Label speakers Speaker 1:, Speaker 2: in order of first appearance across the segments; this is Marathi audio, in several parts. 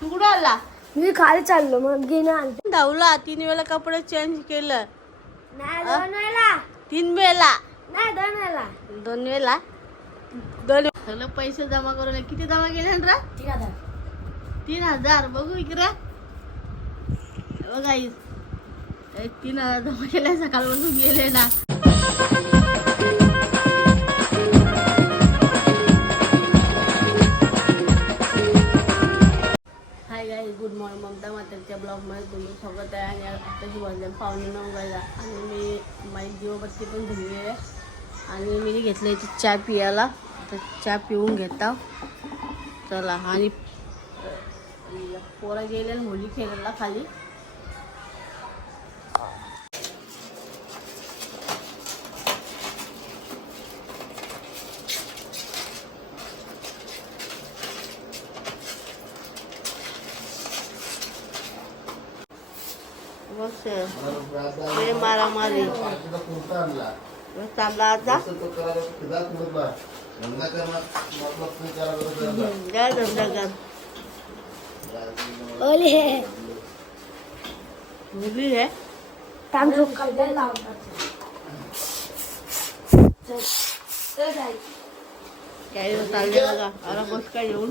Speaker 1: तू कुठं आला
Speaker 2: मी खाली चाललो मग घेणं आणते
Speaker 1: धावला तीन वेळा कपडे चेंज केलं.
Speaker 2: नाही दोन वेळा
Speaker 1: तीन वेळा
Speaker 2: नाही दोन वेळा
Speaker 1: दोन वेळा दोन सगळं पैसे जमा करून किती जमा केले रा
Speaker 2: ठीक आहे
Speaker 1: तीन हजार. बघू इकडे. बघा तीन हजार जमा केले सकाळपासून गेले ना. ब्लॉगमध्ये तुम्ही स्वागत आहे आणि आत्ताची वाजले पावणे नऊ वाजला आणि मी माझी दिवबत्ती पण झाली आहे. आणि मी घेतलं इथे चहा पियाला. तर चहा पिऊन घेता. चला आणि पोरा गेले होली खेळायला खाली. मस्त हे मारामारी. चालला आता? काय धंदा कर
Speaker 2: ओले
Speaker 1: मुली आहे
Speaker 2: काम करते
Speaker 1: काय चालले बघा बस काय येऊन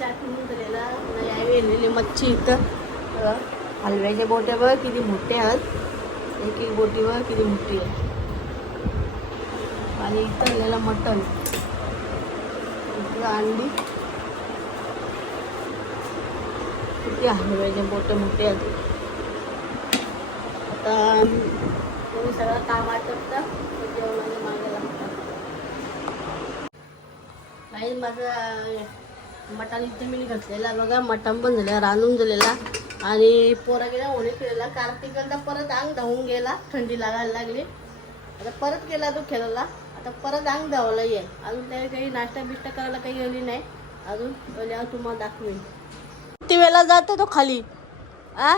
Speaker 1: यावेळी मच्छी इथं. हलव्याच्या बोट्यावर बघ किती मोठे आहेत. एक एक बोटी बघ किती मोठी आहे. आणि इथं आलेलं मटण. इथं अंडी. किती हलव्याचे बोटे मोठे आहेत. आता तुम्ही सगळं काम आटपतं तर जेवणाच्या मागे लागतात काही माझं मटण इथं मी घातलेला. बघा मटण पण झालेला रांधून झालेला. आणि पोरा गेला होळी खेळला कार्तिकलचा परत अंग धावून गेला. थंडी लागायला लागली. आता परत गेला तो खेळायला. आता परत अंग धावला ये अजून त्याला काही नाश्ता बिष्टा करायला काही गेली नाही. अजून तुम्हाला दाखवेन. किती वेळा जातो तो खाली? आ?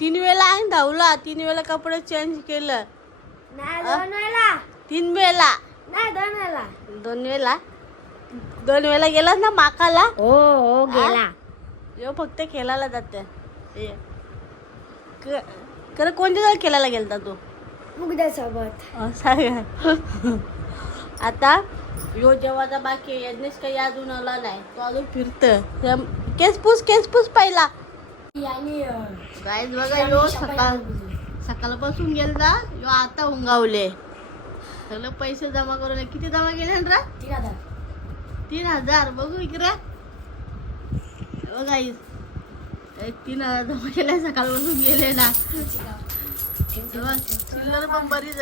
Speaker 1: तीन वेळा अंग धावला. तीन वेळा कपडे चेंज केलं. तीन वेळा.
Speaker 2: नाही दोन वेळा?
Speaker 1: दोन वेळा दोन वेळा गेलास ना माकाला?
Speaker 2: हो हो
Speaker 1: गेला. यो फक्त खेळायला जाते. खरं कोणत्या जागी खेळायला गेलता तू?
Speaker 2: मुगद्या सोबत
Speaker 1: असा काय? आता यो जेव्हाचा बाकी आहे, यज्ञेश काही अजून आला नाही. तो अजून फिरत. केसपूस केसपूस पहिला.
Speaker 2: आणि
Speaker 1: काय बघा यो सकाळ सकाळपासून गेलता यो आता उंगावले. सगळं पैसे जमा करून किती जमा केले रा
Speaker 2: ठीक आहे
Speaker 1: तीन हजार. बघू इकडे. बघा आई. एक तीन हजार जमा केले सकाळपासून गेले ना. चिल्लर पण बरीच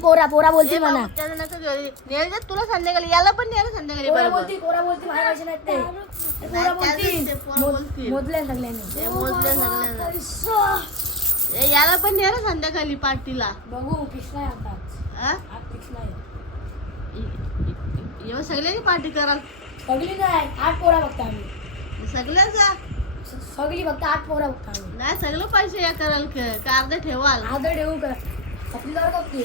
Speaker 2: पोरा.
Speaker 1: नेल जा तुला संध्याकाळी याला पण नेल संध्याकाळी
Speaker 2: पैसे
Speaker 1: नाही,
Speaker 2: सगळ्यांनी.
Speaker 1: सगळ्यांना. याला पण नेल संध्याकाळी पार्टीला.
Speaker 2: बघू आता.
Speaker 1: इ- सगळ्यांनी पार्टी कराल
Speaker 2: सगळी नाही आठ पोरा बघता आम्ही.
Speaker 1: सगळ्याचा
Speaker 2: स- सगळी फक्त आठ पोरा बघता आम्ही.
Speaker 1: नाही सगळं पैसे या कराल क- अर्धे ठेवाल?
Speaker 2: आदर ठेवू का आपली जरा बघते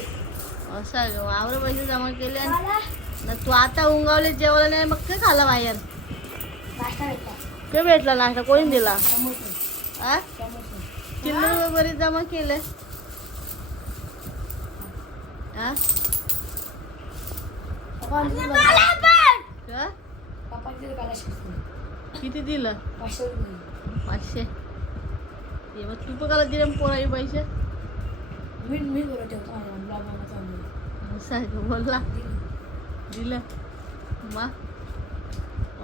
Speaker 1: असं? वावर पैसे जमा केले आणि न तू आता उंगावले जेवलं नाही मग काय खाला बाहेर?
Speaker 2: नाश्ता भेटला.
Speaker 1: काय भेटला नाश्ता? कोणी दिला?
Speaker 2: समोसे. समोसे.
Speaker 1: चिल्लर वगैरे जमा केले? हा किती दिलं?
Speaker 2: पाचशे
Speaker 1: पाचशे. ये मग तू पकाला दिले पोराही पैसे.
Speaker 2: मी मी बरं ठेवतो?
Speaker 1: बोलला. दिलं. मा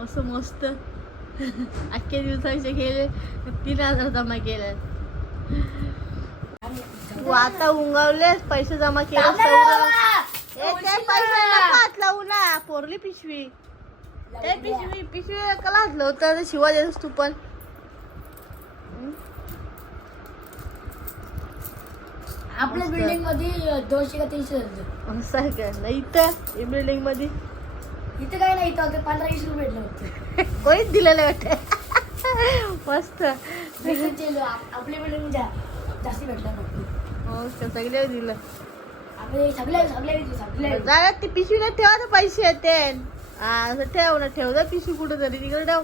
Speaker 1: असं मस्त. अख्ख्या दिवसाचे गेले तीन हजार जमा केले. तू आता उंगावलेस पैसे जमा केले हात लावू ना पोरली पिशवी. ते पिशवी पिशवी कला हातलं होतं शिवा देस तू पण?
Speaker 2: आपल्या. बिल्डिंगमध्ये दोनशे का तीनशे
Speaker 1: असं आहे का नाही इथं बिल्डिंगमध्ये
Speaker 2: इथं काय नाही इथं होते पंधरा वीस रुपये भेटले होते.
Speaker 1: कोणीच दिलेलं वाटते. मस्त.
Speaker 2: आपल्या बिल्डिंग जास्ती भेटले फक्त
Speaker 1: हो का, सगळे दिलं.
Speaker 2: सगळे
Speaker 1: जागा ती पिशवी नाही ठेवा तर पैसे येते. असं ठेव ना ठेव जा पिशवी कुठं तरी तिकडे ठेव.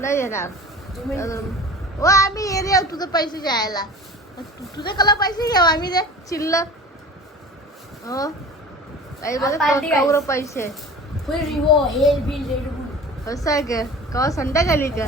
Speaker 1: नाही येणार. हो आम्ही एरिया तुझं पैसे द्यायला तु- तुझे कला पैसे घेऊ आम्ही दे चिल्लर हो. बघा पैसे. असं आहे का? संध्याकाळी का?